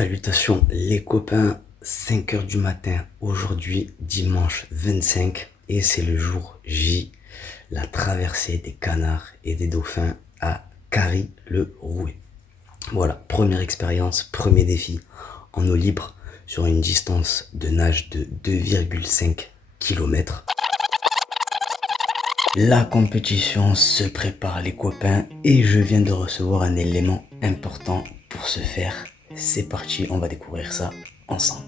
Salutations les copains, 5 heures du matin, aujourd'hui dimanche 25 et c'est le jour J, la traversée des canards et des dauphins à Carry-le-Rouet. Voilà, première expérience, premier défi en eau libre sur une distance de nage de 2,5 km. La compétition se prépare les copains et je viens de recevoir un élément important pour ce faire. C'est parti, on va découvrir ça ensemble.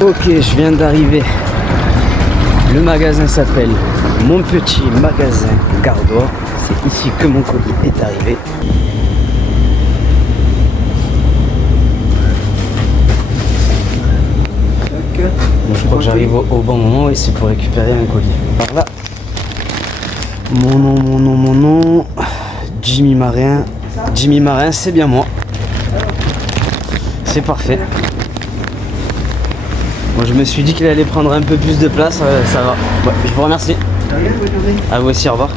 Ok, je viens d'arriver. Le magasin s'appelle Mon Petit Magasin Gardois. C'est ici que mon colis est arrivé. Bon, je crois que j'arrive au bon moment et c'est pour récupérer un colis. Par là. Mon nom. Jimmy Marin. Jimmy Marin, c'est bien moi. C'est parfait. Bon, je me suis dit qu'il allait prendre un peu plus de place, ça va. Ouais, je vous remercie. À vous aussi, au revoir.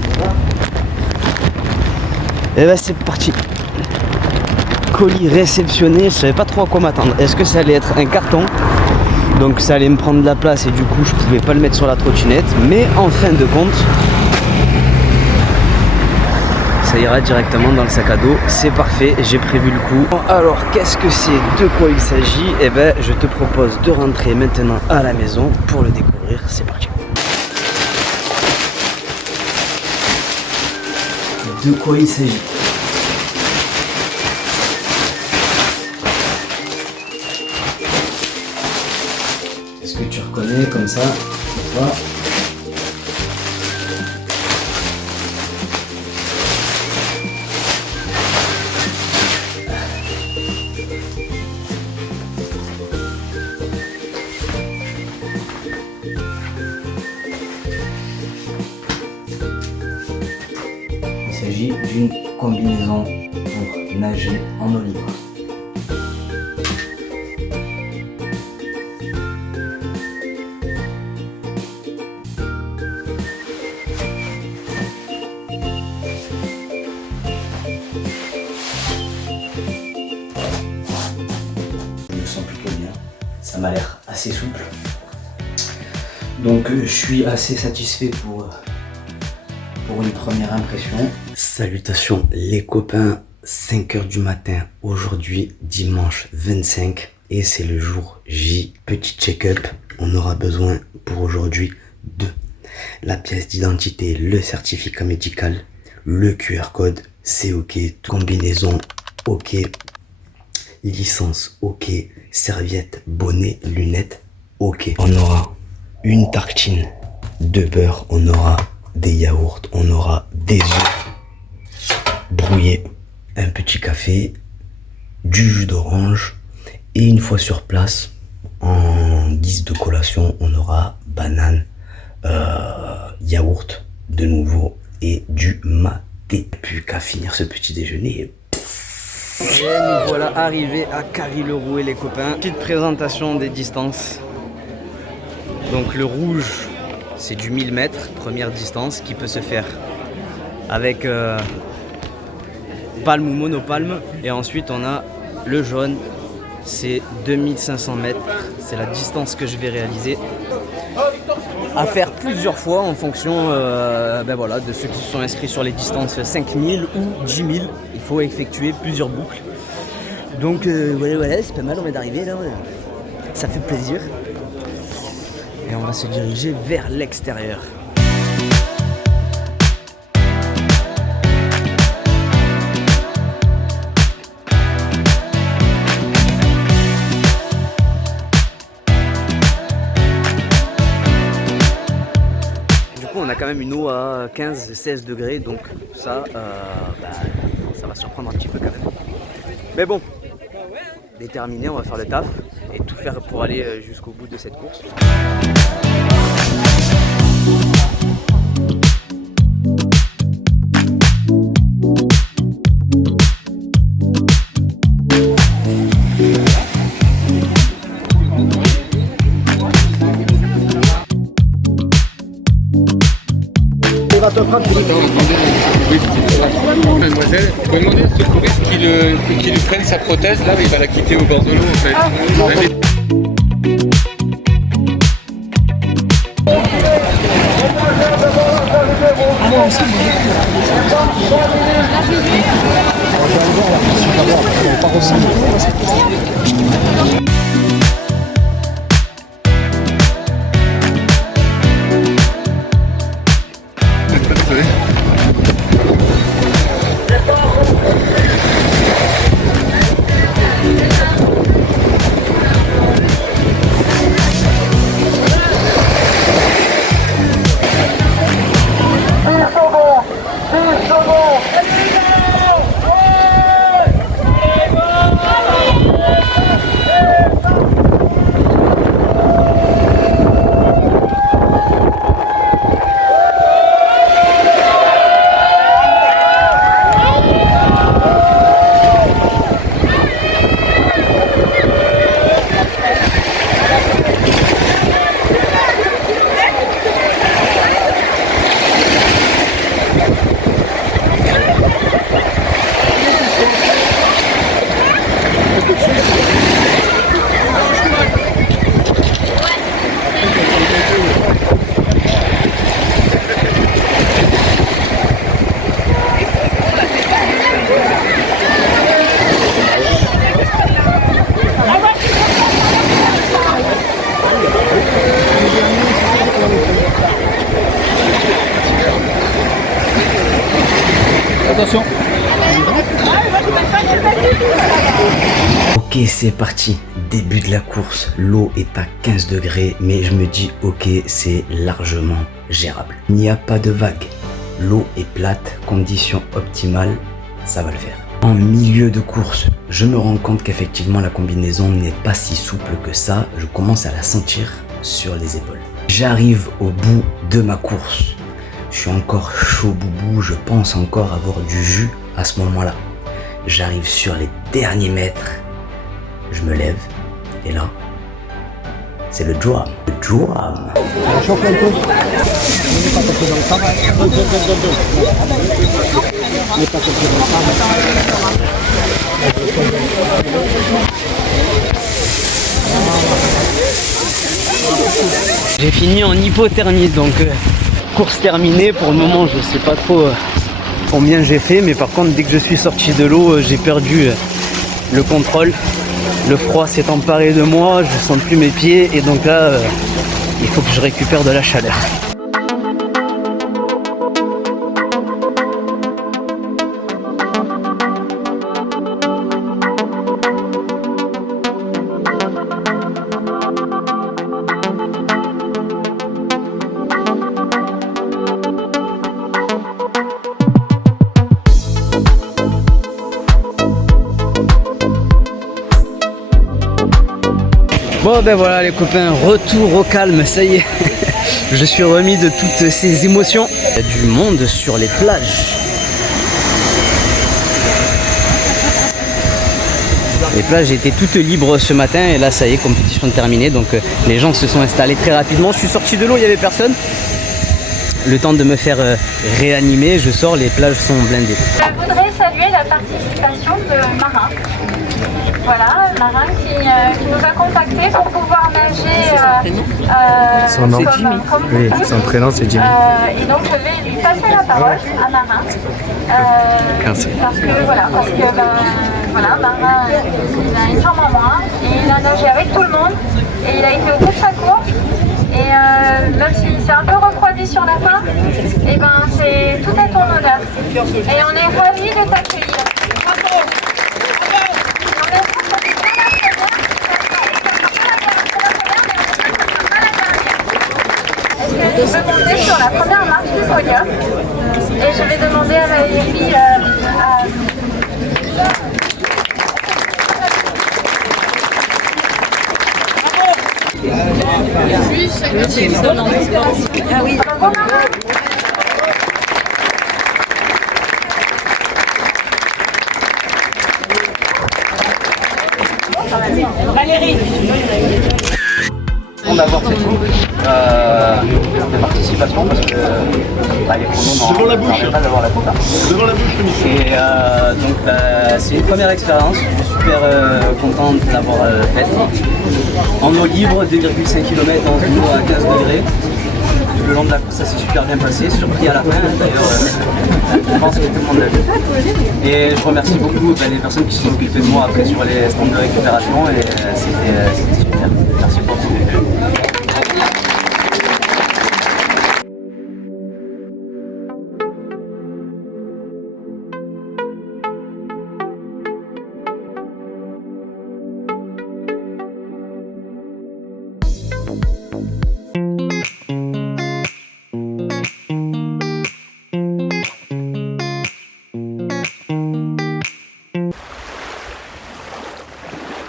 Et ben c'est parti. Colis réceptionné, je savais pas trop à quoi m'attendre. Est-ce que ça allait être un carton? Donc ça allait me prendre de la place et du coup je pouvais pas le mettre sur la trottinette. Mais en fin de compte, ça ira directement dans le sac à dos, c'est parfait, j'ai prévu le coup. Alors qu'est-ce que c'est, de quoi il s'agit? Eh ben je te propose de rentrer maintenant à la maison pour le découvrir, c'est parti. De quoi il s'agit? Est-ce que tu reconnais comme ça? Voilà. Il s'agit d'une combinaison pour nager en eau libre. Je me sens plutôt bien, ça m'a l'air assez souple. Donc je suis assez satisfait pour une première impression. Salutations les copains, 5 heures du matin, aujourd'hui dimanche 25 et c'est le jour J. Petit check-up, on aura besoin pour aujourd'hui de la pièce d'identité, le certificat médical, le QR code, c'est ok, combinaison ok, licence ok, serviette, bonnet, lunettes ok. On aura une tartine de beurre, on aura des yaourts, on aura des œufs brouillés, un petit café, du jus d'orange et une fois sur place, en guise de collation, on aura banane, yaourt de nouveau et du maté. Plus qu'à finir ce petit déjeuner. Et nous voilà arrivés à Carry-le-Rouet les copains. Petite présentation des distances. Donc le rouge, c'est du 1000 mètres, première distance qui peut se faire avec palme ou monopalme. Et ensuite on a le jaune, c'est 2500 mètres, c'est la distance que je vais réaliser. À faire plusieurs fois en fonction de ceux qui se sont inscrits sur les distances 5000 ou 10 000. Il faut effectuer plusieurs boucles. Donc voilà, c'est pas mal, on vient d'arriver là, ça fait plaisir. Et on va se diriger vers l'extérieur. Du coup, on a quand même une eau à 15-16 degrés, donc ça, ça va surprendre un petit peu quand même. Mais bon, déterminé, on va faire le taf et tout faire pour aller jusqu'au bout de cette course. Mademoiselle, vous pouvez demander à ce secouriste qu'il lui prenne sa prothèse, là, il va la quitter au bord de l'eau en fait. Attention. Ok, c'est parti. Début de la course. L'eau est à 15 degrés, mais je me dis ok, c'est largement gérable. Il n'y a pas de vague. L'eau est plate, conditions optimales, ça va le faire. En milieu de course, je me rends compte qu'effectivement la combinaison n'est pas si souple que ça. Je commence à la sentir sur les épaules. J'arrive au bout de ma course. Je suis encore chaud boubou, je pense encore avoir du jus à ce moment-là. J'arrive sur les derniers mètres, je me lève, et là, c'est le drum. Le drum. On chauffe un peu. On n'est pas tapé dans le travail. On n'est pas tapé dans le travail. J'ai fini en hypothermie, donc course terminée. Pour le moment, je sais pas trop combien j'ai fait, mais par contre, dès que je suis sorti de l'eau, j'ai perdu le contrôle. Le froid s'est emparé de moi, je sens plus mes pieds, et donc là, il faut que je récupère de la chaleur. Bon ben voilà les copains, retour au calme, ça y est, je suis remis de toutes ces émotions. Il y a du monde sur les plages. Les plages étaient toutes libres ce matin et là ça y est, compétition terminée, donc les gens se sont installés très rapidement. Je suis sorti de l'eau, il n'y avait personne. Le temps de me faire réanimer, je sors, les plages sont blindées. Je voudrais saluer la participation de Marin. Voilà, Marin qui nous a contactés pour pouvoir nager Son nom, comme oui, son prénom c'est Jimmy. et donc je vais lui passer la parole à Marin. Merci. Parce que voilà, Marin il a une jambe en moins et il a nagé avec tout le monde et il a été au bout de sa course. Et même s'il s'est un peu refroidi sur la fin, et ben c'est tout à ton honneur. Et on est ravis de t'accueillir. Bravo. Je vais monter sur la première marche du podium et je vais demander à Valérie Ah oui. D'avoir cette coupe. de participation parce que les chronos n'en permettent pas d'avoir la coupe. Devant la bouche, le micro. Et donc c'est une première expérience, je suis super content de l'avoir faite. En eau libre, 2,5 km en eau à 15 degrés. Le long de la course, ça s'est super bien passé, surpris à la fin d'ailleurs, je pense que tout le monde l'a vu. Et je remercie beaucoup les personnes qui se sont occupées de moi après sur les stands de récupération et c'était super. Merci pour tout.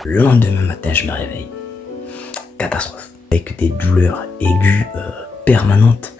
Le lendemain matin, je me réveille. Catastrophe. Avec des douleurs aiguës permanentes.